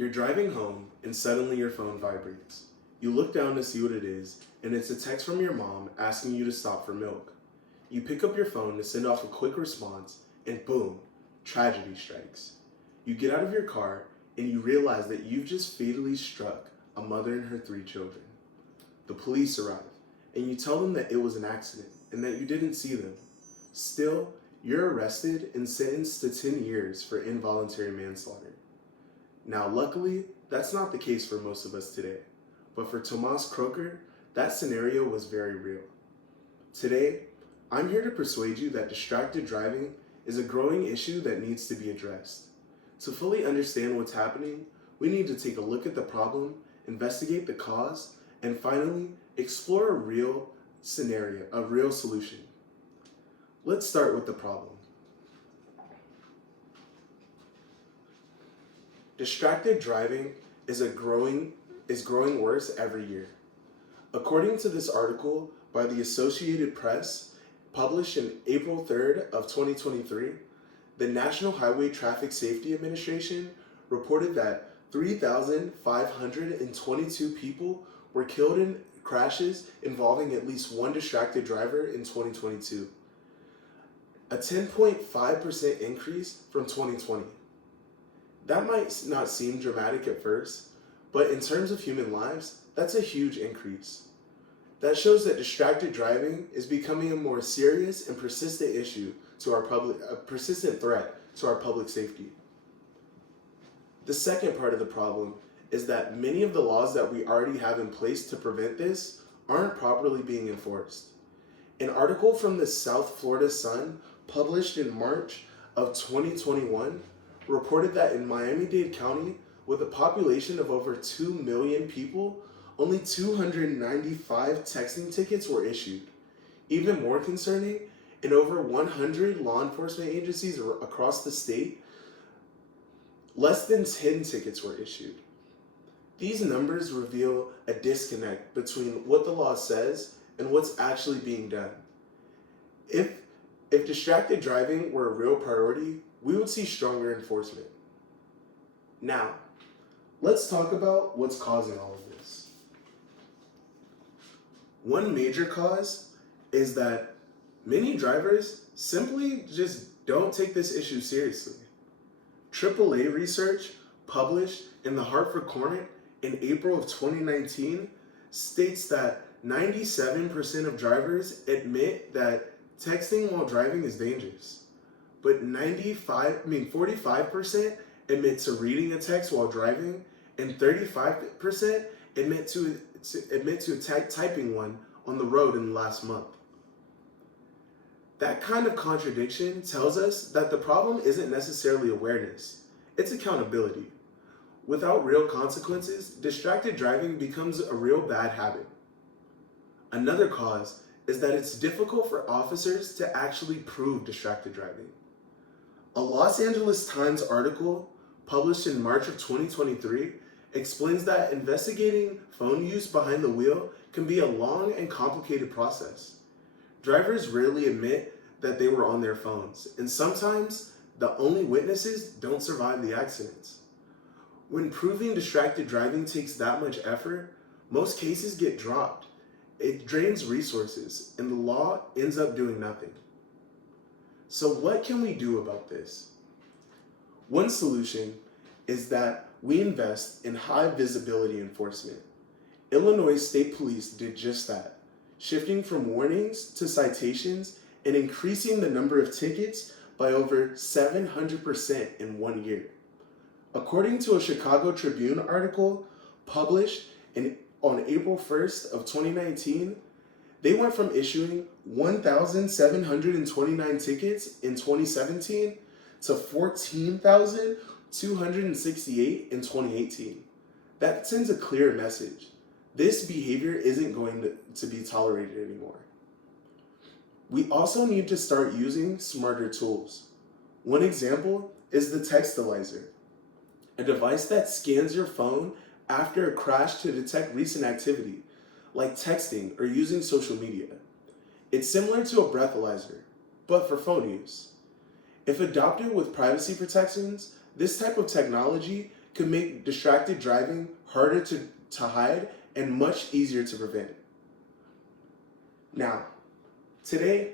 You're driving home and suddenly your phone vibrates. You look down to see what it is, and it's a text from your mom asking you to stop for milk. You pick up your phone to send off a quick response, and boom, tragedy strikes. You get out of your car and you realize that you've just fatally struck a mother and her 3 children. The police arrive, and you tell them that it was an accident and that you didn't see them. Still, you're arrested and sentenced to 10 years for involuntary manslaughter. Now, luckily, that's not the case for most of us today, but for Tomas Croker, that scenario was very real. Today, I'm here to persuade you that distracted driving is a growing issue that needs to be addressed. To fully understand what's happening, we need to take a look at the problem, investigate the cause, and finally, explore a real scenario, a real solution. Let's start with the problem. Distracted driving is growing worse every year. According to this article by the Associated Press, published in April 3rd of 2023, the National Highway Traffic Safety Administration reported that 3,522 people were killed in crashes involving at least one distracted driver in 2022, a 10.5% increase from 2020. That might not seem dramatic at first, but in terms of human lives, that's a huge increase. That shows that distracted driving is becoming a more serious and persistent issue to our a persistent threat to our public safety. The second part of the problem is that many of the laws that we already have in place to prevent this aren't properly being enforced. An article from the South Florida Sun, published in March of 2021, reported that in Miami-Dade County, with a population of over 2 million people, only 295 texting tickets were issued. Even more concerning, in over 100 law enforcement agencies across the state, less than 10 tickets were issued. These numbers reveal a disconnect between what the law says and what's actually being done. If distracted driving were a real priority, we would see stronger enforcement. Now, let's talk about what's causing all of this. One major cause is that many drivers simply just don't take this issue seriously. AAA research published in the Hartford Courant in April of 2019 states that 97% of drivers admit that texting while driving is dangerous, but 45% admit to reading a text while driving, and 35% admit to typing one on the road in the last month. That kind of contradiction tells us that the problem isn't necessarily awareness, it's accountability. Without real consequences, distracted driving becomes a real bad habit. Another cause is that it's difficult for officers to actually prove distracted driving. A Los Angeles Times article published in March of 2023 explains that investigating phone use behind the wheel can be a long and complicated process. Drivers rarely admit that they were on their phones, and sometimes the only witnesses don't survive the accidents. When proving distracted driving takes that much effort, most cases get dropped. It drains resources, and the law ends up doing nothing. So what can we do about this? One solution is that we invest in high visibility enforcement. Illinois State Police did just that, shifting from warnings to citations and increasing the number of tickets by over 700% in 1 year. According to a Chicago Tribune article published on April 1st of 2019, they went from issuing 1,729 tickets in 2017 to 14,268 in 2018. That sends a clear message. This behavior isn't going to be tolerated anymore. We also need to start using smarter tools. One example is the Textalyzer, a device that scans your phone after a crash to detect recent activity, like texting or using social media. It's similar to a breathalyzer, but for phone use. If adopted with privacy protections, this type of technology can make distracted driving harder to hide and much easier to prevent. Now, today,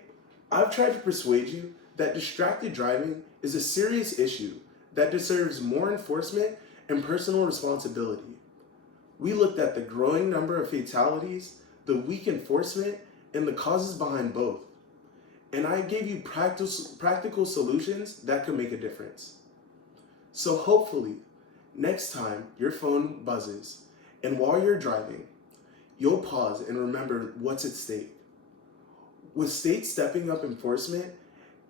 I've tried to persuade you that distracted driving is a serious issue that deserves more enforcement and personal responsibility. We looked at the growing number of fatalities, the weak enforcement, and the causes behind both. And I gave you practical solutions that could make a difference. So hopefully, next time your phone buzzes and while you're driving, you'll pause and remember what's at stake. With states stepping up enforcement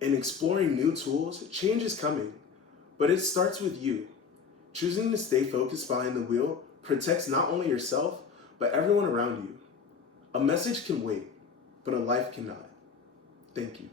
and exploring new tools, change is coming, but it starts with you. Choosing to stay focused behind the wheel protects not only yourself, but everyone around you. A message can wait, but a life cannot. Thank you.